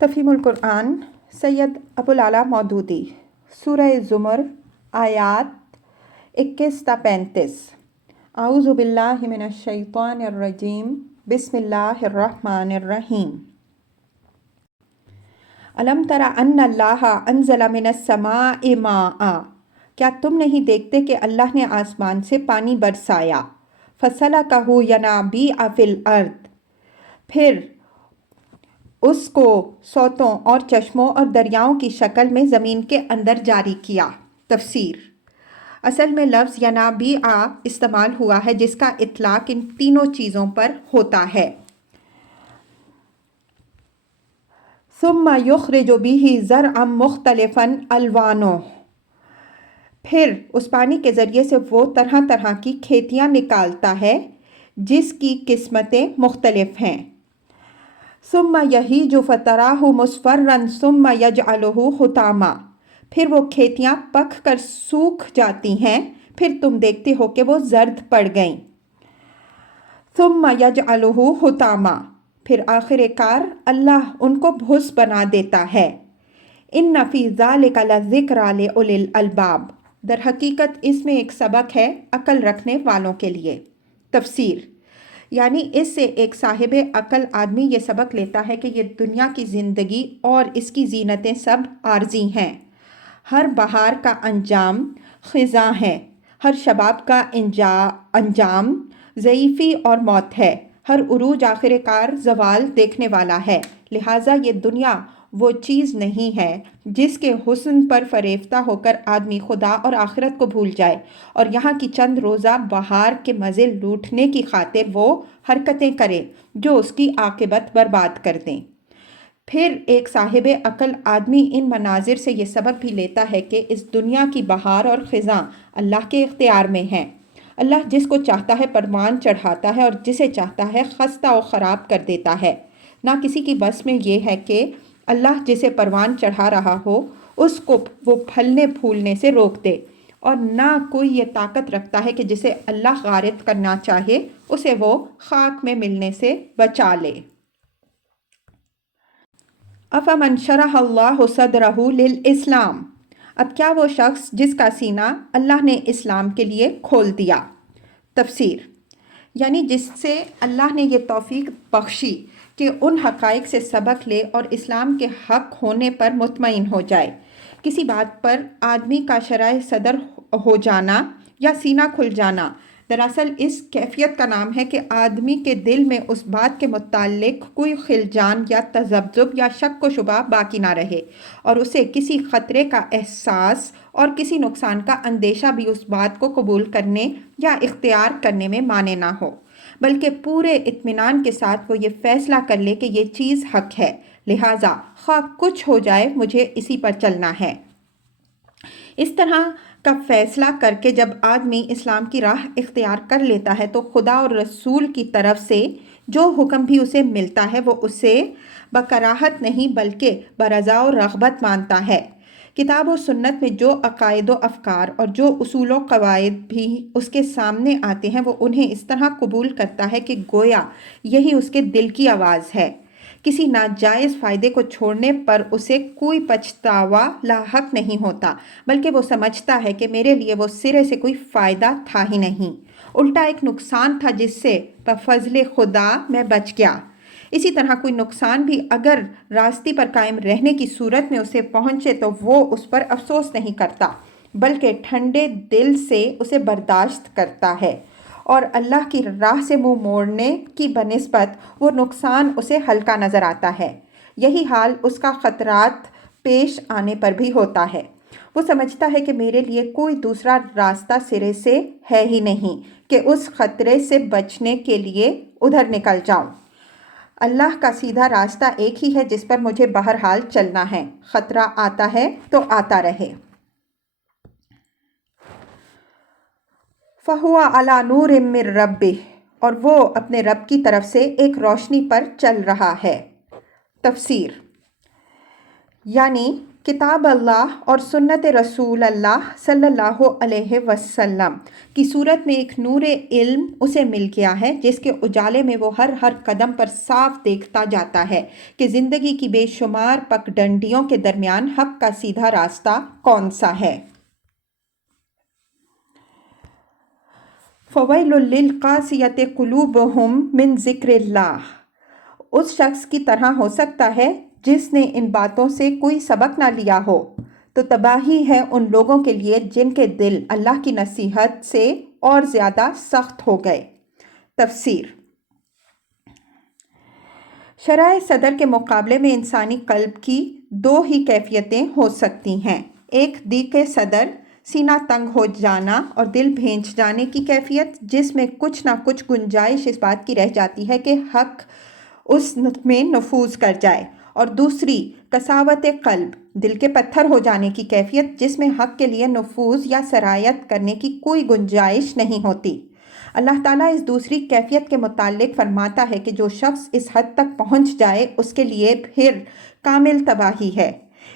تفہیم القرآن سید ابوالعلا مودودی سورہ زمر آیات 21 تا 35۔ اعوذ باللہ من الشیطان الرجیم بسم اللہ الرحمن الرحیم۔ الم تر ان اللہ انزل من السماء ماء، کیا تم نہیں دیکھتے کہ اللہ نے آسمان سے پانی برسایا؟ فسلکہ ینابیع فی الارض، پھر اس کو سوتوں اور چشموں اور دریاؤں کی شکل میں زمین کے اندر جاری کیا۔ تفسیر: اصل میں لفظ ینابیع استعمال ہوا ہے جس کا اطلاق ان تینوں چیزوں پر ہوتا ہے۔ ثم یخرج بہ زرعا مختلفا الوانہ، پھر اس پانی کے ذریعے سے وہ طرح طرح کی کھیتیاں نکالتا ہے جس کی قسمتیں مختلف ہیں۔ ثم یہیج فتراہ مصفرا ثم یجعلہ حطاما، پھر وہ کھیتیاں پک کر سوکھ جاتی ہیں، پھر تم دیکھتے ہو کہ وہ زرد پڑ گئیں۔ ثم یجعلہ حطاما، پھر آخر کار اللہ ان کو بھس بنا دیتا ہے۔ ان فی ذلک لذکری لأولی الالباب، در حقیقت اس میں ایک سبق ہے عقل رکھنے والوں کے لیے۔ تفسیر: یعنی اس سے ایک صاحب عقل آدمی یہ سبق لیتا ہے کہ یہ دنیا کی زندگی اور اس کی زینتیں سب عارضی ہیں۔ ہر بہار کا انجام خزاں ہے، ہر شباب کا انجام ضعیفی اور موت ہے، ہر عروج آخر کار زوال دیکھنے والا ہے۔ لہٰذا یہ دنیا وہ چیز نہیں ہے جس کے حسن پر فریفتہ ہو کر آدمی خدا اور آخرت کو بھول جائے اور یہاں کی چند روزہ بہار کے مزے لوٹنے کی خاطر وہ حرکتیں کرے جو اس کی عاقبت برباد کر دیں۔ پھر ایک صاحب عقل آدمی ان مناظر سے یہ سبق بھی لیتا ہے کہ اس دنیا کی بہار اور خزاں اللہ کے اختیار میں ہیں۔ اللہ جس کو چاہتا ہے پروان چڑھاتا ہے اور جسے چاہتا ہے خستہ و خراب کر دیتا ہے۔ نہ کسی کی بس میں یہ ہے کہ اللہ جسے پروان چڑھا رہا ہو اس کو وہ پھلنے پھولنے سے روک دے، اور نہ کوئی یہ طاقت رکھتا ہے کہ جسے اللہ غارت کرنا چاہے اسے وہ خاک میں ملنے سے بچا لے۔ افمن شرح اللہ صدرہ للاسلام، اب کیا وہ شخص جس کا سینہ اللہ نے اسلام کے لیے کھول دیا۔ تفسیر: یعنی جس سے اللہ نے یہ توفیق بخشی کہ ان حقائق سے سبق لے اور اسلام کے حق ہونے پر مطمئن ہو جائے۔ کسی بات پر آدمی کا شرح صدر ہو جانا یا سینہ کھل جانا دراصل اس کیفیت کا نام ہے کہ آدمی کے دل میں اس بات کے متعلق کوئی خلجان یا تذبذب یا شک و شبہ باقی نہ رہے، اور اسے کسی خطرے کا احساس اور کسی نقصان کا اندیشہ بھی اس بات کو قبول کرنے یا اختیار کرنے میں مانع نہ ہو، بلکہ پورے اطمینان کے ساتھ وہ یہ فیصلہ کر لے کہ یہ چیز حق ہے، لہٰذا خواہ کچھ ہو جائے مجھے اسی پر چلنا ہے۔ اس طرح کا فیصلہ کر کے جب آدمی اسلام کی راہ اختیار کر لیتا ہے تو خدا اور رسول کی طرف سے جو حکم بھی اسے ملتا ہے وہ اسے بکراہت نہیں بلکہ برضا و رغبت مانتا ہے۔ کتاب و سنت میں جو عقائد و افکار اور جو اصول و قواعد بھی اس کے سامنے آتے ہیں وہ انہیں اس طرح قبول کرتا ہے کہ گویا یہی اس کے دل کی آواز ہے۔ کسی ناجائز فائدے کو چھوڑنے پر اسے کوئی پچھتاوا لاحق نہیں ہوتا، بلکہ وہ سمجھتا ہے کہ میرے لیے وہ سرے سے کوئی فائدہ تھا ہی نہیں، الٹا ایک نقصان تھا جس سے بفضل خدا میں بچ گیا۔ اسی طرح کوئی نقصان بھی اگر راستے پر قائم رہنے کی صورت میں اسے پہنچے تو وہ اس پر افسوس نہیں کرتا بلکہ ٹھنڈے دل سے اسے برداشت کرتا ہے، اور اللہ کی راہ سے منہ موڑنے کی بنسبت وہ نقصان اسے ہلکا نظر آتا ہے۔ یہی حال اس کا خطرات پیش آنے پر بھی ہوتا ہے۔ وہ سمجھتا ہے کہ میرے لیے کوئی دوسرا راستہ سرے سے ہے ہی نہیں کہ اس خطرے سے بچنے کے لیے ادھر نکل جاؤں۔ اللہ کا سیدھا راستہ ایک ہی ہے جس پر مجھے بہرحال چلنا ہے، خطرہ آتا ہے تو آتا رہے۔ فَهُوَ عَلَى نُورٍ مِّن رَّبِّهِ، اور وہ اپنے رب کی طرف سے ایک روشنی پر چل رہا ہے۔ تفسیر: یعنی کتاب اللہ اور سنت رسول اللہ صلی اللہ علیہ وسلم کی صورت میں ایک نور علم اسے مل گیا ہے جس کے اجالے میں وہ ہر قدم پر صاف دیکھتا جاتا ہے کہ زندگی کی بے شمار پگڈنڈیوں کے درمیان حق کا سیدھا راستہ کون سا ہے۔ فَوَيْلٌ لِّلْقَاسِيَةِ قُلُوبُهُم مِّن ذِكْرِ اللَّهِ۔ اس شخص کی طرح ہو سکتا ہے جس نے ان باتوں سے کوئی سبق نہ لیا ہو، تو تباہی ہے ان لوگوں کے لیے جن کے دل اللہ کی نصیحت سے اور زیادہ سخت ہو گئے۔ تفسیر۔ شرح صدر کے مقابلے میں انسانی قلب کی دو ہی کیفیتیں ہو سکتی ہیں، ایک ضیق صدر، سینہ تنگ ہو جانا اور دل بھینچ جانے کی کیفیت، جس میں کچھ نہ کچھ گنجائش اس بات کی رہ جاتی ہے کہ حق اس میں نفوذ کر جائے، اور دوسری قساوت قلب، دل کے پتھر ہو جانے کی کیفیت، جس میں حق کے لیے نفوذ یا سرایت کرنے کی کوئی گنجائش نہیں ہوتی۔ اللہ تعالیٰ اس دوسری کیفیت کے متعلق فرماتا ہے کہ جو شخص اس حد تک پہنچ جائے اس کے لیے پھر کامل تباہی ہے۔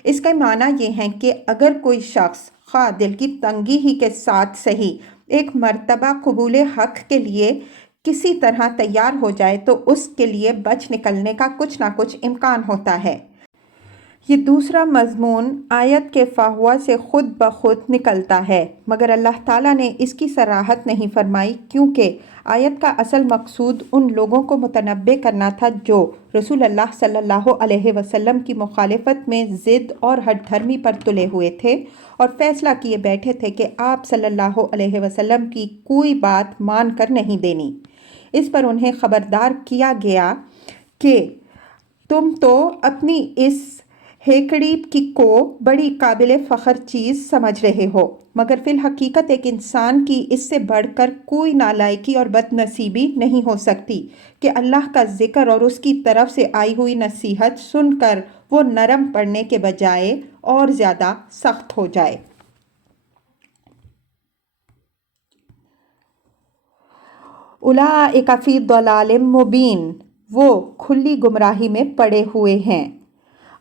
اس کا معنی یہ ہے کہ اگر کوئی شخص خواہ دل کی تنگی ہی کے ساتھ صحیح ایک مرتبہ قبول حق کے لیے کسی طرح تیار ہو جائے تو اس کے لیے بچ نکلنے کا کچھ نہ کچھ امکان ہوتا ہے۔ یہ دوسرا مضمون آیت کے فہوا سے خود بخود نکلتا ہے، مگر اللہ تعالیٰ نے اس کی صراحت نہیں فرمائی، کیونکہ آیت کا اصل مقصود ان لوگوں کو متنبہ کرنا تھا جو رسول اللہ صلی اللہ علیہ وسلم کی مخالفت میں ضد اور ہٹ دھرمی پر تلے ہوئے تھے اور فیصلہ کیے بیٹھے تھے کہ آپ صلی اللہ علیہ وسلم کی کوئی بات مان کر نہیں دینی۔ اس پر انہیں خبردار کیا گیا کہ تم تو اپنی اس ہیکڑی کو بڑی قابل فخر چیز سمجھ رہے ہو، مگر فی الحقیقت ایک انسان کی اس سے بڑھ کر کوئی نالائکی اور بد نصیبی نہیں ہو سکتی کہ اللہ کا ذکر اور اس کی طرف سے آئی ہوئی نصیحت سن کر وہ نرم پڑنے کے بجائے اور زیادہ سخت ہو جائے۔ اولئک فی ضلال مبین، وہ کھلی گمراہی میں پڑے ہوئے ہیں۔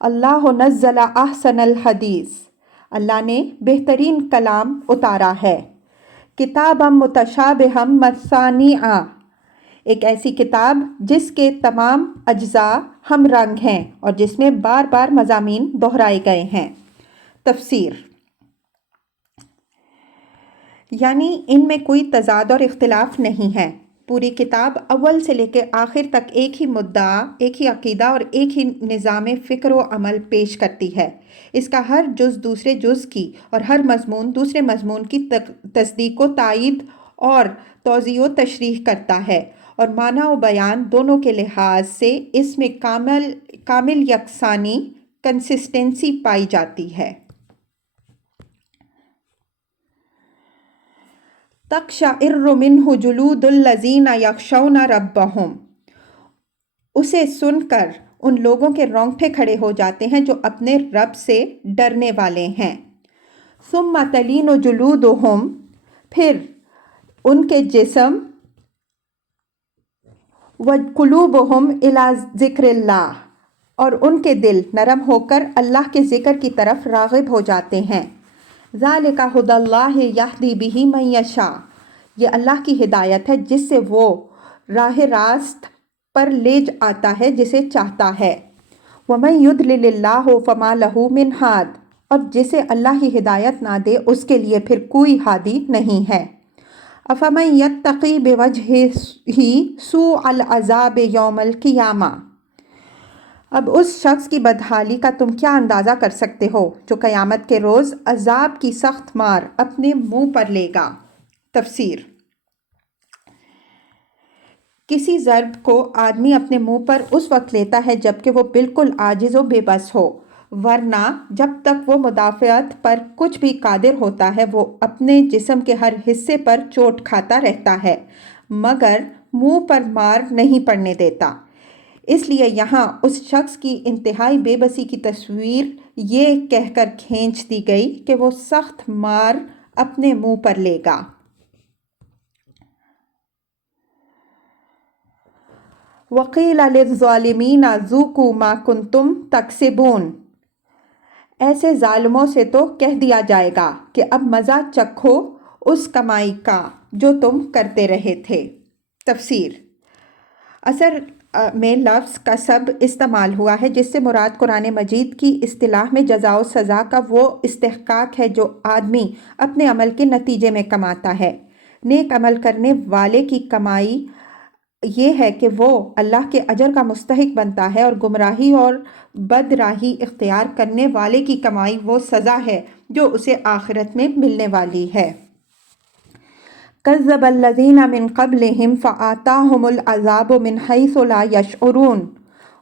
اللہ نزل احسن الحدیث، اللہ نے بہترین کلام اتارا ہے۔ کتابا متشابہا مثانیہ، ایک ایسی کتاب جس کے تمام اجزاء ہم رنگ ہیں اور جس میں بار بار مضامین دہرائے گئے ہیں۔ تفسیر۔ یعنی ان میں کوئی تضاد اور اختلاف نہیں ہے۔ پوری کتاب اول سے لے کے آخر تک ایک ہی مدعا، ایک ہی عقیدہ اور ایک ہی نظام فکر و عمل پیش کرتی ہے۔ اس کا ہر جز دوسرے جز کی اور ہر مضمون دوسرے مضمون کی تصدیق و تائید اور توضیح و تشریح کرتا ہے، اور معنی و بیان دونوں کے لحاظ سے اس میں کامل یکسانی، کنسسٹنسی پائی جاتی ہے۔ تقشعر منہ جلود الذین یخشون ربہم، اسے سن کر ان لوگوں کے رونگٹے کھڑے ہو جاتے ہیں جو اپنے رب سے ڈرنے والے ہیں۔ ثم تلین جلودہم، پھر ان کے جسم، وقلوبہم الی ذکر اللہ، اور ان کے دل نرم ہو کر اللہ کے ذکر کی طرف راغب ہو جاتے ہیں۔ ذالک ھدی اللہ یہدی بہ من یشاء، یہ اللہ کی ہدایت ہے جس سے وہ راہ راست پر لے آتا ہے جسے چاہتا ہے۔ ومن یضلل اللہ فما لہ من ہاد، اور جسے اللہ ہی ہدایت نہ دے اس کے لیے پھر کوئی ہادی نہیں ہے۔ افمن یتقی بوجہہ سوء العذاب یوم القیامہ، اب اس شخص کی بدحالی کا تم کیا اندازہ کر سکتے ہو جو قیامت کے روز عذاب کی سخت مار اپنے منہ پر لے گا۔ تفسیر۔ کسی ضرب کو آدمی اپنے منہ پر اس وقت لیتا ہے جبکہ وہ بالکل عاجز و بے بس ہو، ورنہ جب تک وہ مدافعت پر کچھ بھی قادر ہوتا ہے وہ اپنے جسم کے ہر حصے پر چوٹ کھاتا رہتا ہے، مگر منہ پر مار نہیں پڑنے دیتا۔ اس لیے یہاں اس شخص کی انتہائی بے بسی کی تصویر یہ کہہ کر کھینچ دی گئی کہ وہ سخت مار اپنے منہ پر لے گا۔ وَقِيلَ لِلظَّالِمِينَ ذُوقُوا مَا كُنتُمْ تَكْسِبُونَ، ایسے ظالموں سے تو کہہ دیا جائے گا کہ اب مزہ چکھو اس کمائی کا جو تم کرتے رہے تھے۔ تفسیر: اثر میں لفظ کسب استعمال ہوا ہے جس سے مراد قرآن مجید کی اصطلاح میں جزا و سزا کا وہ استحقاق ہے جو آدمی اپنے عمل کے نتیجے میں کماتا ہے۔ نیک عمل کرنے والے کی کمائی یہ ہے کہ وہ اللہ کے اجر کا مستحق بنتا ہے، اور گمراہی اور بدراہی اختیار کرنے والے کی کمائی وہ سزا ہے جو اسے آخرت میں ملنے والی ہے۔ کذب الذین من قبلہم فآتاہم العذاب من حیث لا یشعرون۔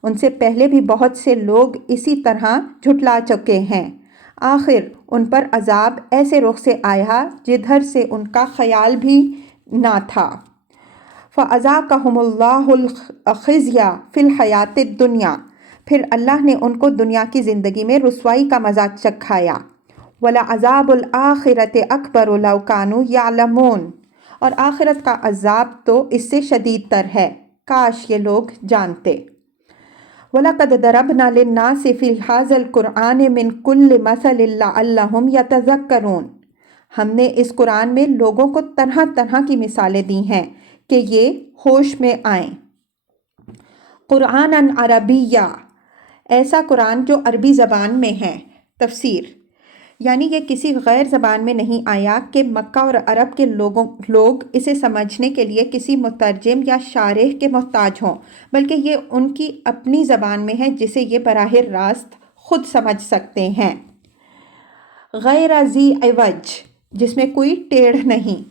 ان سے پہلے بھی بہت سے لوگ اسی طرح جھٹلا چکے ہیں، آخر ان پر عذاب ایسے رخ سے آیا جدھر سے ان کا خیال بھی نہ تھا۔ فَأَذَاقَهُمُ اللَّهُ الْخِزْيَ فِي الْحَيَاةِ الدُّنْيَا، پھر اللہ نے ان کو دنیا کی زندگی میں رسوائی کا مزہ چکھایا۔ وَلَعَذَابُ الْآخِرَةِ أَكْبَرُ لَوْ كَانُوا يَعْلَمُونَ، اور آخرت کا عذاب تو اس سے شدید تر ہے، کاش یہ لوگ جانتے۔ وَلَقَدْ ضَرَبْنَا لِلنَّاسِ فِي هَذَا الْقُرْآنِ مِنْ كُلِّ مَثَلٍ لَعَلَّهُمْ يَتَذَكَّرُونَ، ہم نے اس قرآن میں لوگوں کو طرح طرح کی مثالیں دی ہیں کہ یہ ہوش میں آئیں۔ قرآناً عربیّا، ایسا قرآن جو عربی زبان میں ہے۔ تفسیر: یعنی یہ کسی غیر زبان میں نہیں آیا کہ مکہ اور عرب کے لوگ اسے سمجھنے کے لیے کسی مترجم یا شارح کے محتاج ہوں، بلکہ یہ ان کی اپنی زبان میں ہے جسے یہ براہ راست خود سمجھ سکتے ہیں۔ غیر ذی عوج، جس میں کوئی ٹیڑھ نہیں۔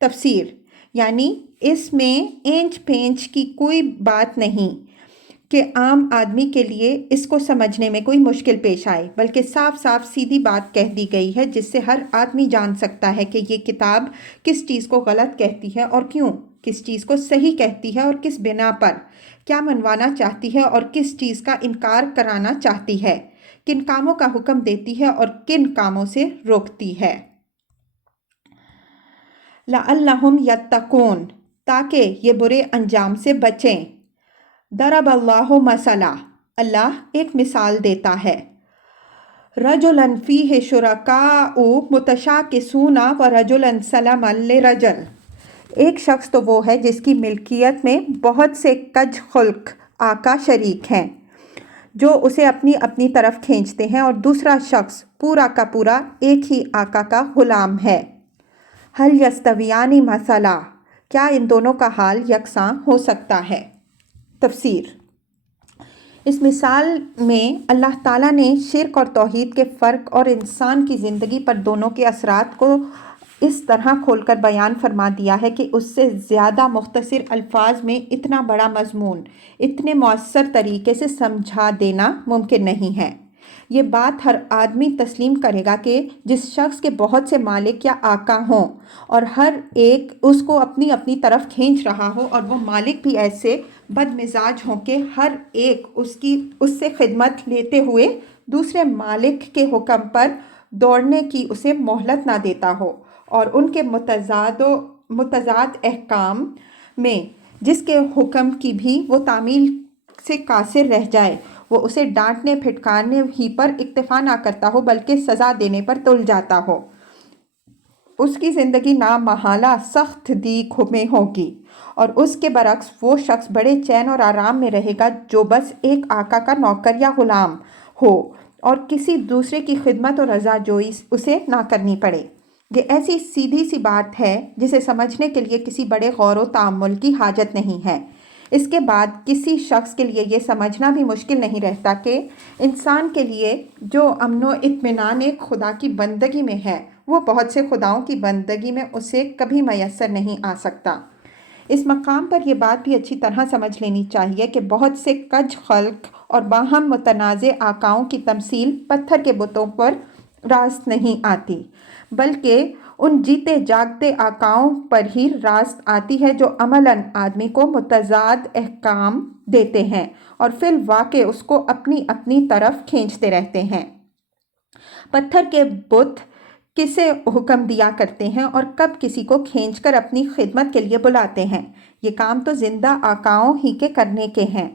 تفسیر: یعنی اس میں اینچ پینچ کی کوئی بات نہیں کہ عام آدمی کے لیے اس کو سمجھنے میں کوئی مشکل پیش آئے، بلکہ صاف صاف سیدھی بات کہہ دی گئی ہے جس سے ہر آدمی جان سکتا ہے کہ یہ کتاب کس چیز کو غلط کہتی ہے اور کیوں، کس چیز کو صحیح کہتی ہے اور کس بنا پر، کیا منوانا چاہتی ہے اور کس چیز کا انکار کرانا چاہتی ہے، کن کاموں کا حکم دیتی ہے اور کن کاموں سے روکتی ہے۔ لعلہم یتقون، تاکہ یہ برے انجام سے بچیں۔ ضرب اللہ مثلا، اللہ ایک مثال دیتا ہے۔ رجلا فیہ شرکاء متشاکسون ورجلا سلما لرجل، ایک شخص تو وہ ہے جس کی ملکیت میں بہت سے کج خلق آقا شریک ہیں جو اسے اپنی اپنی طرف کھینچتے ہیں، اور دوسرا شخص پورا کا پورا ایک ہی آقا کا غلام ہے۔ هل یستویان مثلا، کیا ان دونوں کا حال یکساں ہو سکتا ہے؟ تفسیر: اس مثال میں اللہ تعالیٰ نے شرک اور توحید کے فرق اور انسان کی زندگی پر دونوں کے اثرات کو اس طرح کھول کر بیان فرما دیا ہے کہ اس سے زیادہ مختصر الفاظ میں اتنا بڑا مضمون اتنے مؤثر طریقے سے سمجھا دینا ممکن نہیں ہے۔ یہ بات ہر آدمی تسلیم کرے گا کہ جس شخص کے بہت سے مالک یا آقا ہوں اور ہر ایک اس کو اپنی اپنی طرف کھینچ رہا ہو، اور وہ مالک بھی ایسے بد مزاج ہوں کہ ہر ایک اس سے خدمت لیتے ہوئے دوسرے مالک کے حکم پر دوڑنے کی اسے مہلت نہ دیتا ہو، اور ان کے متضاد احکام میں جس کے حکم کی بھی وہ تعمیل سے قاصر رہ جائے، وہ اسے ڈانٹنے پھٹکارنے ہی پر اکتفا نہ کرتا ہو بلکہ سزا دینے پر تل جاتا ہو، اس کی زندگی نامحالہ سخت دیگ میں ہوگی، اور اس کے برعکس وہ شخص بڑے چین اور آرام میں رہے گا جو بس ایک آقا کا نوکر یا غلام ہو اور کسی دوسرے کی خدمت اور رضا جوئی اسے نہ کرنی پڑے۔ یہ ایسی سیدھی سی بات ہے جسے سمجھنے کے لیے کسی بڑے غور و تأمل کی حاجت نہیں ہے۔ اس کے بعد کسی شخص کے لیے یہ سمجھنا بھی مشکل نہیں رہتا کہ انسان کے لیے جو امن و اطمینان ایک خدا کی بندگی میں ہے، وہ بہت سے خداؤں کی بندگی میں اسے کبھی میسر نہیں آ سکتا۔ اس مقام پر یہ بات بھی اچھی طرح سمجھ لینی چاہیے کہ بہت سے کج خلق اور باہم متنازع آقاؤں کی تمثیل پتھر کے بتوں پر راست نہیں آتی، بلکہ ان جیتے جاگتے آقاؤں پر ہی راست آتی ہے جو عملاً آدمی کو متضاد احکام دیتے ہیں اور فی الواقع اس کو اپنی اپنی طرف کھینچتے رہتے ہیں۔ پتھر کے بت کسے حکم دیا کرتے ہیں اور کب کسی کو کھینچ کر اپنی خدمت کے لیے بلاتے ہیں، یہ کام تو زندہ آقاؤں ہی کے کرنے کے ہیں۔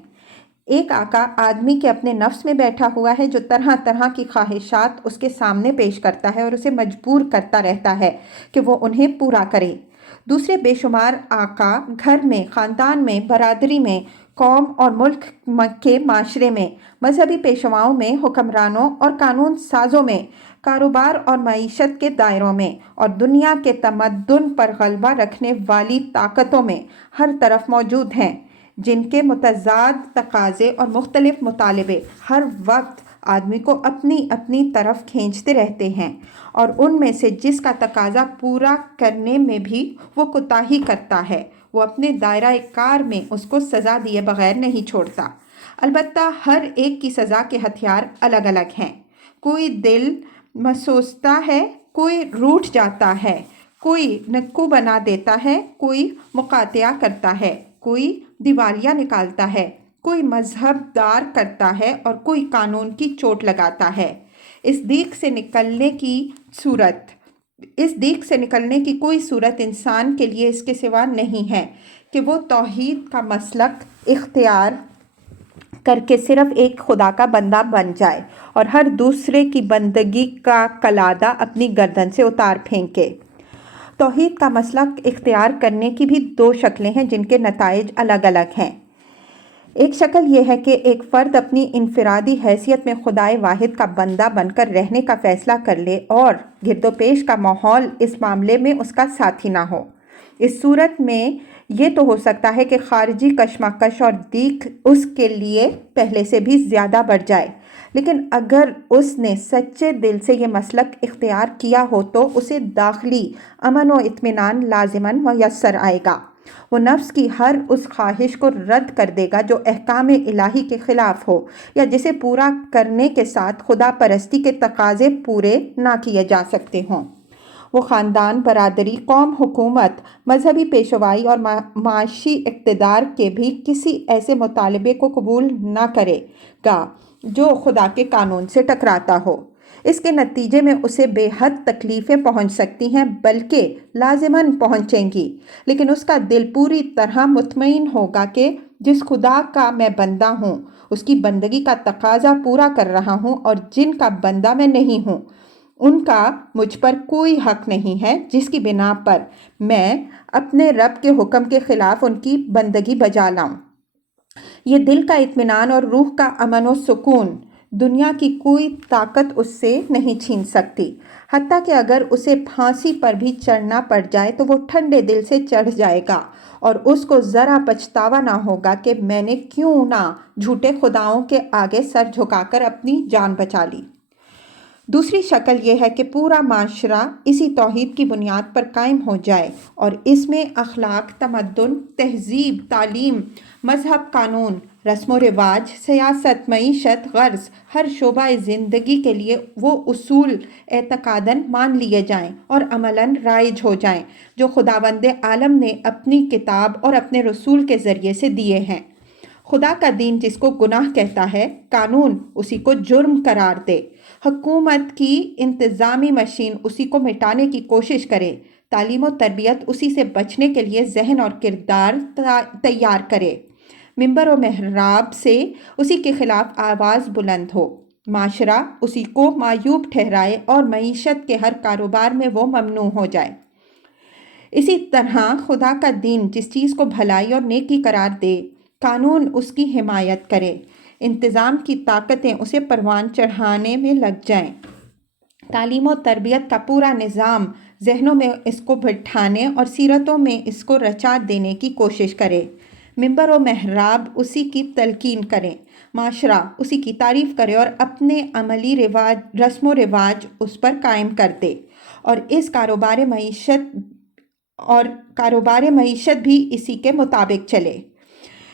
ایک آقا آدمی کے اپنے نفس میں بیٹھا ہوا ہے جو طرح طرح کی خواہشات اس کے سامنے پیش کرتا ہے اور اسے مجبور کرتا رہتا ہے کہ وہ انہیں پورا کرے۔ دوسرے بے شمار آقا گھر میں، خاندان میں، برادری میں، قوم اور ملک کے معاشرے میں، مذہبی پیشواؤں میں، حکمرانوں اور قانون سازوں میں، کاروبار اور معیشت کے دائروں میں، اور دنیا کے تمدن پر غلبہ رکھنے والی طاقتوں میں ہر طرف موجود ہیں، جن کے متضاد تقاضے اور مختلف مطالبے ہر وقت آدمی کو اپنی اپنی طرف کھینچتے رہتے ہیں، اور ان میں سے جس کا تقاضا پورا کرنے میں بھی وہ کوتاہی کرتا ہے، وہ اپنے دائرہ کار میں اس کو سزا دیے بغیر نہیں چھوڑتا۔ البتہ ہر ایک کی سزا کے ہتھیار الگ الگ ہیں۔ کوئی دل مسوستا ہے، کوئی روٹھ جاتا ہے، کوئی نکو بنا دیتا ہے، کوئی مقاطعہ کرتا ہے، کوئی دیوالیہ نکالتا ہے، کوئی مذہب دار کرتا ہے اور کوئی قانون کی چوٹ لگاتا ہے۔ اس دیگ سے نکلنے کی کوئی صورت انسان کے لیے اس کے سوا نہیں ہے کہ وہ توحید کا مسلک اختیار کر کے صرف ایک خدا کا بندہ بن جائے اور ہر دوسرے کی بندگی کا کلادہ اپنی گردن سے اتار پھینکے۔ توحید کا مسلک اختیار کرنے کی بھی دو شکلیں ہیں جن کے نتائج الگ الگ ہیں۔ ایک شکل یہ ہے کہ ایک فرد اپنی انفرادی حیثیت میں خدائے واحد کا بندہ بن کر رہنے کا فیصلہ کر لے اور گرد و پیش کا ماحول اس معاملے میں اس کا ساتھی نہ ہو۔ اس صورت میں یہ تو ہو سکتا ہے کہ خارجی کشمکش اور دیکھ اس کے لیے پہلے سے بھی زیادہ بڑھ جائے، لیکن اگر اس نے سچے دل سے یہ مسلک اختیار کیا ہو تو اسے داخلی امن و اطمینان لازماً میسر آئے گا۔ وہ نفس کی ہر اس خواہش کو رد کر دے گا جو احکام الہی کے خلاف ہو یا جسے پورا کرنے کے ساتھ خدا پرستی کے تقاضے پورے نہ کیے جا سکتے ہوں۔ وہ خاندان، برادری، قوم، حکومت، مذہبی پیشوائی اور معاشی اقتدار کے بھی کسی ایسے مطالبے کو قبول نہ کرے گا جو خدا کے قانون سے ٹکراتا ہو۔ اس کے نتیجے میں اسے بے حد تکلیفیں پہنچ سکتی ہیں، بلکہ لازماً پہنچیں گی، لیکن اس کا دل پوری طرح مطمئن ہوگا کہ جس خدا کا میں بندہ ہوں، اس کی بندگی کا تقاضا پورا کر رہا ہوں، اور جن کا بندہ میں نہیں ہوں، ان کا مجھ پر کوئی حق نہیں ہے جس کی بنا پر میں اپنے رب کے حکم کے خلاف ان کی بندگی بجا لاؤں۔ یہ دل کا اطمینان اور روح کا امن و سکون دنیا کی کوئی طاقت اس سے نہیں چھین سکتی، حتیٰ کہ اگر اسے پھانسی پر بھی چڑھنا پڑ جائے تو وہ ٹھنڈے دل سے چڑھ جائے گا اور اس کو ذرا پچھتاوا نہ ہوگا کہ میں نے کیوں نہ جھوٹے خداؤں کے آگے سر جھکا کر اپنی جان بچا لی۔ دوسری شکل یہ ہے کہ پورا معاشرہ اسی توحید کی بنیاد پر قائم ہو جائے اور اس میں اخلاق، تمدن، تہذیب، تعلیم، مذہب، قانون، رسم و رواج، سیاست، معیشت، غرض ہر شعبہ زندگی کے لیے وہ اصول اعتقاداً مان لیے جائیں اور عملاً رائج ہو جائیں جو خداوند عالم نے اپنی کتاب اور اپنے رسول کے ذریعے سے دیے ہیں۔ خدا کا دین جس کو گناہ کہتا ہے، قانون اسی کو جرم قرار دے، حکومت کی انتظامی مشین اسی کو مٹانے کی کوشش کرے، تعلیم و تربیت اسی سے بچنے کے لیے ذہن اور کردار تیار کرے، ممبر و محراب سے اسی کے خلاف آواز بلند ہو، معاشرہ اسی کو معیوب ٹھہرائے اور معیشت کے ہر کاروبار میں وہ ممنوع ہو جائے۔ اسی طرح خدا کا دین جس چیز کو بھلائی اور نیکی قرار دے، قانون اس کی حمایت کرے، انتظام کی طاقتیں اسے پروان چڑھانے میں لگ جائیں، تعلیم و تربیت کا پورا نظام ذہنوں میں اس کو بٹھانے اور سیرتوں میں اس کو رچا دینے کی کوشش کرے، ممبر و محراب اسی کی تلقین کریں، معاشرہ اسی کی تعریف کرے اور اپنے عملی رسم و رواج اس پر قائم کر دے، اور کاروبار معیشت بھی اسی کے مطابق چلے۔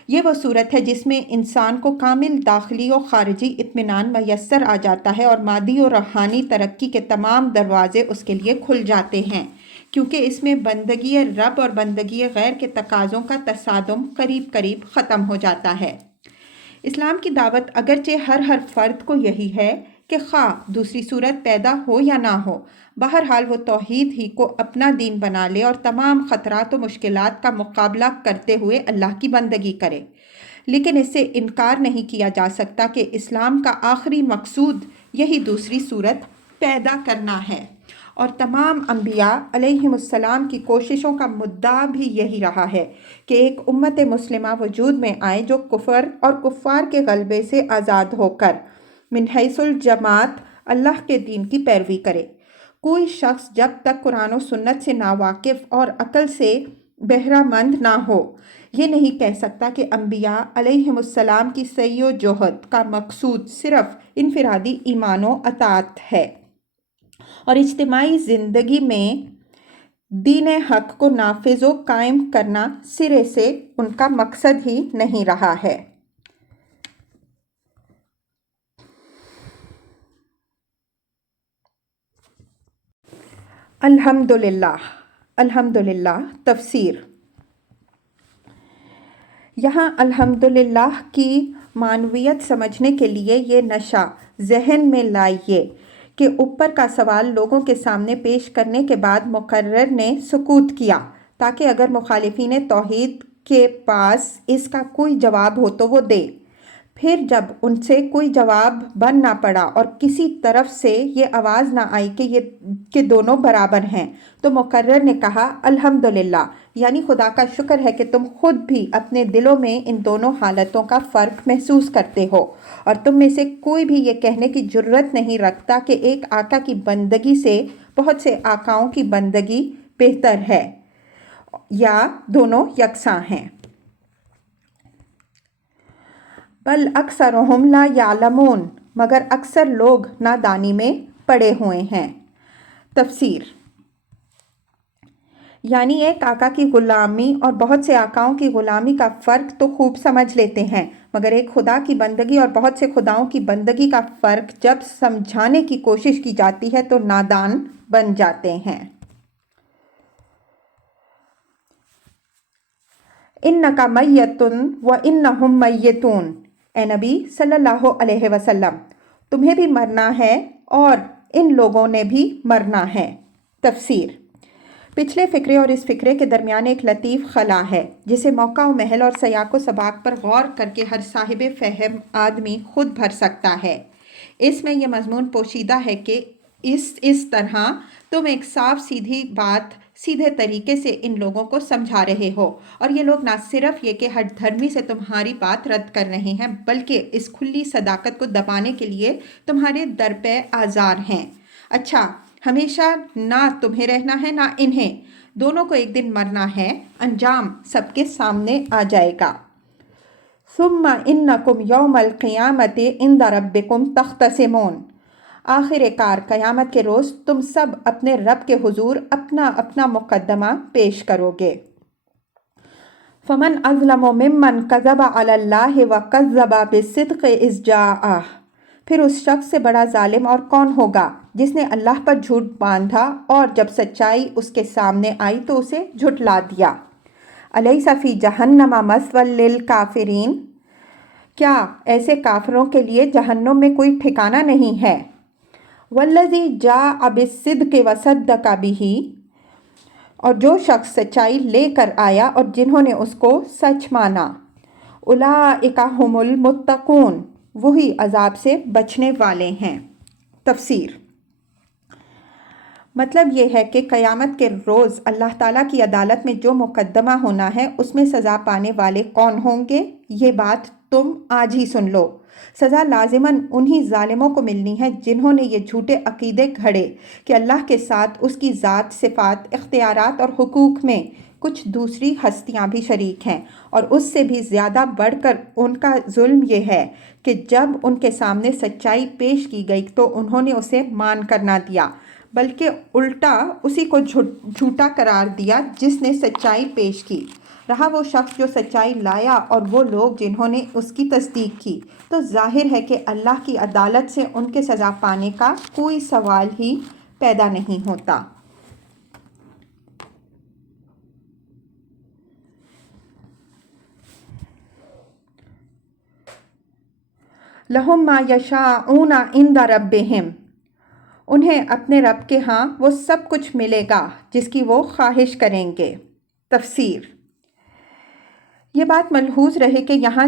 یہ وہ صورت ہے جس میں انسان کو کامل داخلی و خارجی اطمینان میسر آ جاتا ہے اور مادی و روحانی ترقی کے تمام دروازے اس کے لیے کھل جاتے ہیں، کیونکہ اس میں بندگی رب اور بندگی غیر کے تقاضوں کا تصادم قریب قریب ختم ہو جاتا ہے۔ اسلام کی دعوت اگرچہ ہر فرد کو یہی ہے کہ خواہ دوسری صورت پیدا ہو یا نہ ہو، بہرحال وہ توحید ہی کو اپنا دین بنا لے اور تمام خطرات و مشکلات کا مقابلہ کرتے ہوئے اللہ کی بندگی کرے، لیکن اس سے انکار نہیں کیا جا سکتا کہ اسلام کا آخری مقصود یہی دوسری صورت پیدا کرنا ہے، اور تمام انبیاء علیہم السلام کی کوششوں کا مدعا بھی یہی رہا ہے کہ ایک امت مسلمہ وجود میں آئے جو کفر اور کفار کے غلبے سے آزاد ہو کر من حیث الجماعت اللہ کے دین کی پیروی کرے۔ کوئی شخص جب تک قرآن و سنت سے ناواقف اور عقل سے بہرہ مند نہ ہو یہ نہیں کہہ سکتا کہ انبیاء علیہم السلام کی سعی و جہد کا مقصود صرف انفرادی ایمان و اطاعت ہے اور اجتماعی زندگی میں دین حق کو نافذ و قائم کرنا سرے سے ان کا مقصد ہی نہیں رہا ہے۔ الحمدللہ۔ الحمدللہ تفسیر۔ یہاں الحمدللہ کی معنویت سمجھنے کے لیے یہ نشہ ذہن میں لائیے کہ اوپر کا سوال لوگوں کے سامنے پیش کرنے کے بعد مقرر نے سکوت کیا تاکہ اگر مخالفین توحید کے پاس اس کا کوئی جواب ہو تو وہ دے۔ پھر جب ان سے کوئی جواب بن نہ پڑا اور کسی طرف سے یہ آواز نہ آئی کہ دونوں برابر ہیں تو مقرر نے کہا الحمدللہ، یعنی خدا کا شکر ہے کہ تم خود بھی اپنے دلوں میں ان دونوں حالتوں کا فرق محسوس کرتے ہو اور تم میں سے کوئی بھی یہ کہنے کی جرت نہیں رکھتا کہ ایک آقا کی بندگی سے بہت سے آقاؤں کی بندگی بہتر ہے یا دونوں یکساں ہیں۔ بل اکثرہم لا یعلمون، مگر اکثر لوگ نادانی میں پڑے ہوئے ہیں۔ تفسیر۔ یعنی ایک آقا کی غلامی اور بہت سے آقاؤں کی غلامی کا فرق تو خوب سمجھ لیتے ہیں، مگر ایک خدا کی بندگی اور بہت سے خداؤں کی بندگی کا فرق جب سمجھانے کی کوشش کی جاتی ہے تو نادان بن جاتے ہیں۔ اِنَّکَ مَیَّتٌ وَإِنَّهُم مَیَّتُونَ، اے نبی صلی اللہ علیہ وسلم تمہیں بھی مرنا ہے اور ان لوگوں نے بھی مرنا ہے۔ تفسیر۔ پچھلے فقرے اور اس فقرے کے درمیان ایک لطیف خلا ہے جسے موقع و محل اور سیاق و سباق پر غور کر کے ہر صاحب فہم آدمی خود بھر سکتا ہے۔ اس میں یہ مضمون پوشیدہ ہے کہ اس طرح تم ایک صاف سیدھی بات سیدھے طریقے سے ان لوگوں کو سمجھا رہے ہو اور یہ لوگ نہ صرف یہ کہ ہٹ دھرمی سے تمہاری بات رد کر رہے ہیں بلکہ اس کھلی صداقت کو دبانے کے لیے تمہارے درپے آزار ہیں۔ اچھا، ہمیشہ نہ تمہیں رہنا ہے نہ انہیں، دونوں کو ایک دن مرنا ہے، انجام سب کے سامنے آ جائے گا۔ ثم انکم یوم القیامت عند ربکم تختصمون، آخر کار قیامت کے روز تم سب اپنے رب کے حضور اپنا اپنا مقدمہ پیش کرو گے۔ فمن اظلم ممن کذب علی اللہ وکذب بالصدق اذ جاءہ، پھر اس شخص سے بڑا ظالم اور کون ہوگا جس نے اللہ پر جھوٹ باندھا اور جب سچائی اس کے سامنے آئی تو اسے جھٹلا دیا۔ الیس فی جہنم مثوی للکافرین، کیا ایسے کافروں کے لیے جہنم میں کوئی ٹھکانہ نہیں ہے؟ والذی جاء بالصدق وصدق بہ، اور جو شخص سچائی لے کر آیا اور جنہوں نے اس کو سچ مانا، اولئک ھم المتقون، وہی عذاب سے بچنے والے ہیں۔ تفسیر۔ مطلب یہ ہے کہ قیامت کے روز اللہ تعالیٰ کی عدالت میں جو مقدمہ ہونا ہے اس میں سزا پانے والے کون ہوں گے، یہ بات تم آج ہی سن لو۔ سزا لازماً انہی ظالموں کو ملنی ہے جنہوں نے یہ جھوٹے عقیدے گھڑے کہ اللہ کے ساتھ اس کی ذات، صفات، اختیارات اور حقوق میں کچھ دوسری ہستیاں بھی شریک ہیں، اور اس سے بھی زیادہ بڑھ کر ان کا ظلم یہ ہے کہ جب ان کے سامنے سچائی پیش کی گئی تو انہوں نے اسے مان کر نہ دیا بلکہ الٹا اسی کو جھوٹا قرار دیا جس نے سچائی پیش کی، رہا وہ شخص جو سچائی لایا اور وہ لوگ جنہوں نے اس کی تصدیق کی، تو ظاہر ہے کہ اللہ کی عدالت سے ان کے سزا پانے کا کوئی سوال ہی پیدا نہیں ہوتا۔ لہم ما یشاءون عند ربہم، انہیں اپنے رب کے ہاں وہ سب کچھ ملے گا جس کی وہ خواہش کریں گے۔ تفسیر۔ یہ بات ملحوظ رہے کہ یہاں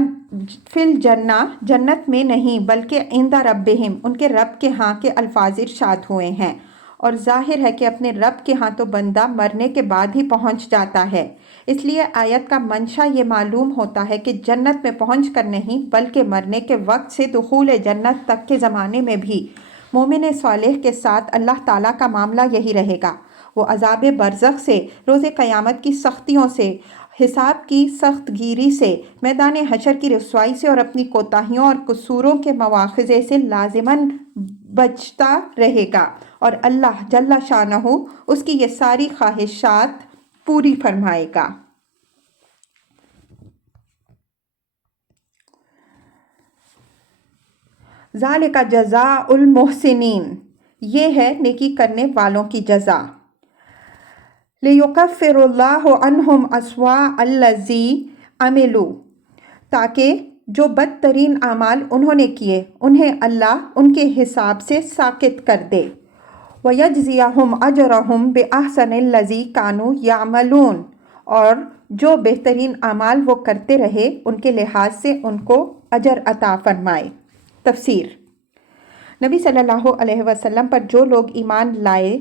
فی الجنہ جنت میں نہیں بلکہ عند ربہم ان کے رب کے ہاں کے الفاظ ارشاد ہوئے ہیں، اور ظاہر ہے کہ اپنے رب کے ہاں تو بندہ مرنے کے بعد ہی پہنچ جاتا ہے۔ اس لیے آیت کا منشا یہ معلوم ہوتا ہے کہ جنت میں پہنچ کر نہیں بلکہ مرنے کے وقت سے دخول جنت تک کے زمانے میں بھی مومن صالح کے ساتھ اللہ تعالیٰ کا معاملہ یہی رہے گا۔ وہ عذاب برزخ سے، روز قیامت کی سختیوں سے، حساب کی سخت گیری سے، میدان حشر کی رسوائی سے اور اپنی کوتاہیوں اور قصوروں کے مواخذے سے لازماً بچتا رہے گا، اور اللہ جل شانہ اس کی یہ ساری خواہشات پوری فرمائے گا۔ ذالک جزاء المحسنین، یہ ہے نیکی کرنے والوں کی جزا۔ لیکفر اللہ عنہم اسوأ الذی عملوا، تاکہ جو بدترین اعمال انہوں نے کیے انہیں اللہ ان کے حساب سے ساقط کر دے۔ وَيَجْزِيَهُمْ أَجْرَهُمْ بِأَحْسَنِ الَّذِي كَانُوا يَعْمَلُونَ، اور جو بہترین اعمال وہ کرتے رہے ان کے لحاظ سے ان کو اجر عطا فرمائے۔ تفسیر۔ نبی صلی اللہ علیہ وسلم پر جو لوگ ایمان لائے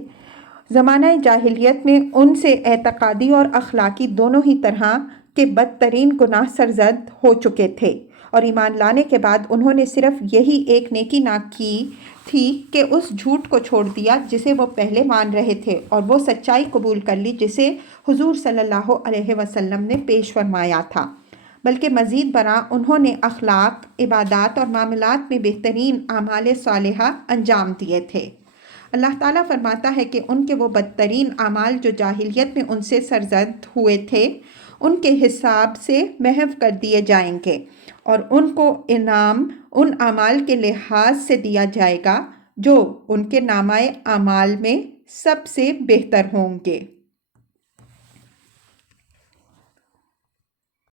زمانہ جاہلیت میں ان سے اعتقادی اور اخلاقی دونوں ہی طرح کے بدترین گناہ سرزد ہو چکے تھے، اور ایمان لانے کے بعد انہوں نے صرف یہی ایک نیکی نہ کی تھی کہ اس جھوٹ کو چھوڑ دیا جسے وہ پہلے مان رہے تھے، اور وہ سچائی قبول کر لی جسے حضور صلی اللہ علیہ وسلم نے پیش فرمایا تھا، بلکہ مزید برآں انہوں نے اخلاق، عبادات اور معاملات میں بہترین اعمال صالحہ انجام دیے تھے۔ اللہ تعالیٰ فرماتا ہے کہ ان کے وہ بدترین اعمال جو جاہلیت میں ان سے سرزد ہوئے تھے ان کے حساب سے محو کر دیے جائیں گے، اور ان کو انعام ان اعمال کے لحاظ سے دیا جائے گا جو ان کے نامہ اعمال میں سب سے بہتر ہوں گے۔